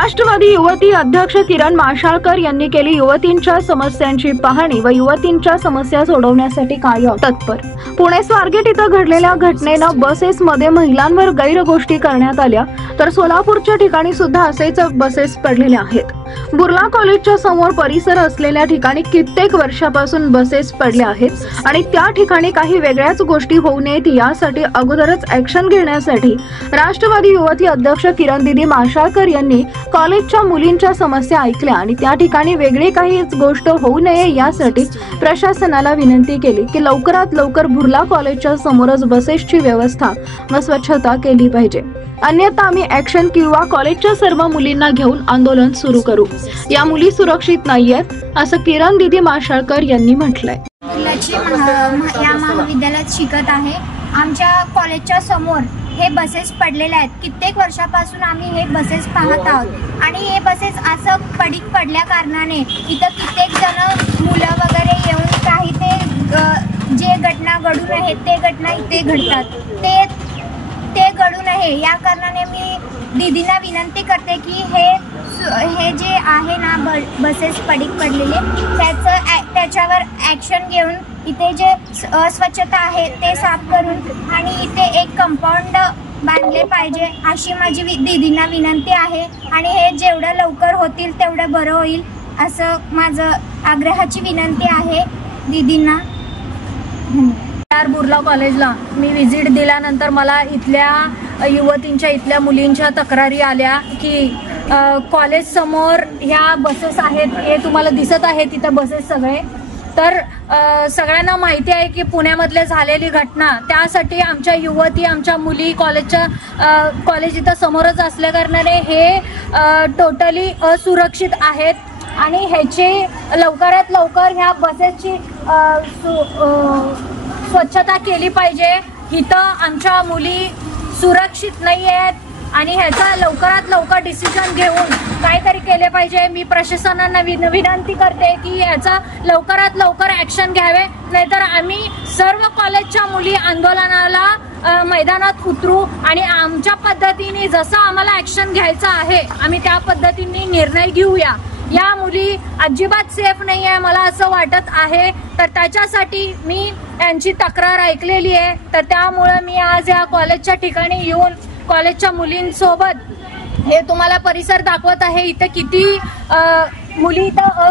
राष्ट्रवादी युवती अध्यक्ष किरण माशाळकर यांनी केली युवतींच्या समस्यांची पाहणी व युवतींच्या समस्या सोडवण्यासाठी कायम तत्पर। पुणे स्वारगेट इथं घडलेल्या घटनेनं बसेसमध्ये महिलांवर गैरगोष्टी करण्यात आल्या, तर सोलापूरच्या ठिकाणी सुद्धा असेच बसेस पडलेले आहेत। बुर्ला कॉलेजच्या समोर परिसर असलेल्या ठिकाणी कित्येक वर्षापासून बसेस पडल्या आहेत आणि त्या ठिकाणी काही वेगळ्याच गोष्टी होऊ नयेत यासाठी अगोदरच ऍक्शन घेण्यासाठी राष्ट्रवादी युवती अध्यक्ष किरण दीदी माशाळकर यांनी कॉलेजच्या मुलींच्या समस्या ऐकल्या आणि त्या ठिकाणी वेगळी काही गोष्ट होऊ नये यासाठी प्रशासनाला विनंती केली की लवकरात लवकर बुर्ला कॉलेजच्या समोरच बसेसची व्यवस्था व स्वच्छता केली पाहिजे, अन्यथा आम्ही ऍक्शन किंवा कॉलेजच्या सर्व मुलींना घेऊन आंदोलन सुरू करू। या मुली सुरक्षित नाहीयेत असं किरण दीदी माशाळकर यांनी म्हटलंय। या महाविद्यालयात शिकत आहे। आमच्या कॉलेजच्या समोर हे बसेस पडलेले आहेत। कित्येक वर्षापासून आम्ही हे बसेस पाहत आहोत आणि हे बसेस असं पडल्या कारणाने इथं कित्येक जण मुलं वगैरे येऊन काही जे घटना घडू नये ते घटना इथे घडतात, ते घडू नये या कारणाने मी दीदींना विनंती करते की हे जे आहे ना बसेस पडलेले त्याच्यावर ॲक्शन घेऊन इथे जे अस्वच्छता आहे ते साफ करून आणि इथे एक कंपाऊंड बांधले पाहिजे अशी माझी दीदींना विनंती आहे आणि हे जेवढं लवकर होतील तेवढं बरं होईल असं माझं आग्रहाची विनंती आहे दीदींना। बुर्ला कॉलेजला मी व्हिजिट दिल्यानंतर मला इथल्या युवतींच्या इथल्या मुलींच्या तक्रारी आल्या की कॉलेज समोर ह्या बसेस आहेत, हे तुम्हाला दिसत आहे तिथं बसेस सगळे, तर सगळ्यांना माहिती आहे की पुण्यामधले झालेली घटना, त्यासाठी आमच्या युवती आमच्या मुली कॉलेज इथं समोरच असल्या कारणाने हे टोटली असुरक्षित आहेत आणि ह्याची लवकरात लवकर ह्या बसेसची स्वच्छता केली पाहिजे। इथं आमच्या मुली सुरक्षित नाही आहेत आणि ह्याचा लवकरात लवकर डिसिजन घेऊन काहीतरी केले पाहिजे। मी प्रशासनाला विनंती करते की ह्याचा लवकरात लवकर ऍक्शन घ्यावे, नाहीतर आम्ही सर्व कॉलेजच्या मुली आंदोलनाला मैदानात उतरू आणि आमच्या पद्धतीने जसं आम्हाला ऍक्शन घ्यायचं आहे आम्ही त्या पद्धतीने निर्णय घेऊया। या मुली अजिबात सेफ नाही आहे मला असं वाटत आहे, तर त्याच्यासाठी मी यांची तक्रार ऐकलेली आहे, तर त्यामुळे मी आज या कॉलेजच्या ठिकाणी येऊन कॉलेजच्या मुलींसोबत हे तुम्हाला परिसर दाखवत आहे। इथे किती मुली इथं